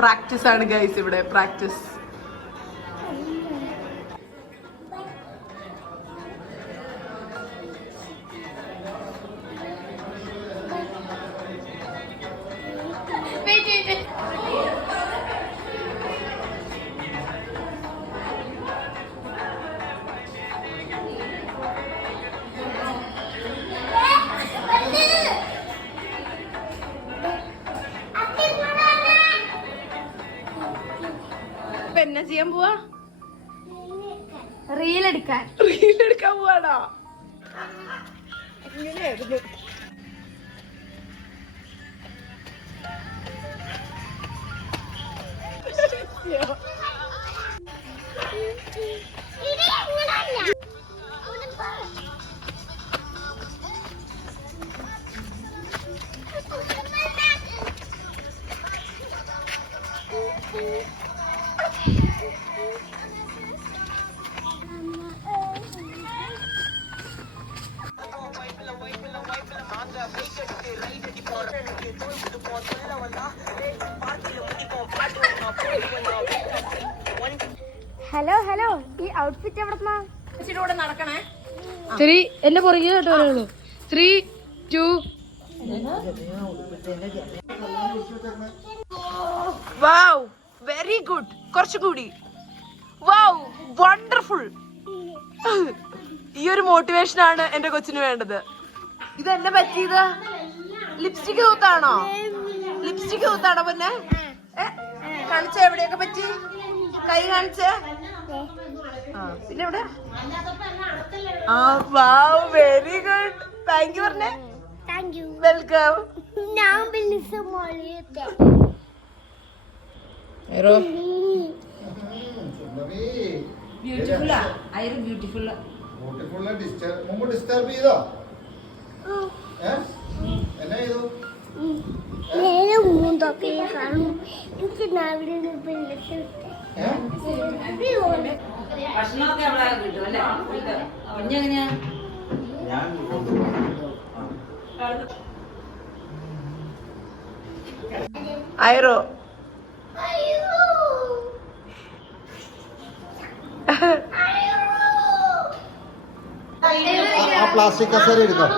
Practice ആണ് guys, ഇവിടെ practice. എന്നാ ചെയ്യാൻ പോവാ? റീലെടുക്കാൻ പോവാണോ? എങ്ങനെയായിരുന്നു? ഹലോ ഹലോ, ഈ ഔട്ട്ഫിറ്റ് എവിടെന്നാ? കൂടെ നടക്കണേ. 3 എന്നെ പുറകെ കേട്ടോ. 3, 2. Wow, very good. കുറച്ചുകൂടി. Wow, wonderful. ഈ ഒരു മോട്ടിവേഷൻ ആണ് എന്റെ കൊച്ചിന് വേണ്ടത്. ഇതെന്നെ പറ്റിയത് ലിപ്സ്റ്റിക് തൂത്താണോ? ലിപ്സ്റ്റിക് തൂത്താണോ പിന്നെ? കാണിച്ച എവിടെയൊക്കെ പറ്റി? കൈ കാണിച്ചേ. പിന്നെ എവിടെ? വാവ്, വെരി ഗുഡ്. താങ്ക് യു പറഞ്ഞേ. വെൽക്കം. ബ്യൂട്ടിഫുള്ളാ, അയർ ബ്യൂട്ടിഫുള്ളാ. മുമ്പ് ഡിസ്റ്റർബ് ചെയ്തോ? എന്നാ ചെയ്തു? ഭക്ഷണമൊക്കെ അവിടെ കിട്ടും അല്ലേ? കുഞ്ഞെങ്ങനെയാ? ഐറോ ആ പ്ലാസ്റ്റിക് കസേര എടുക്കാം.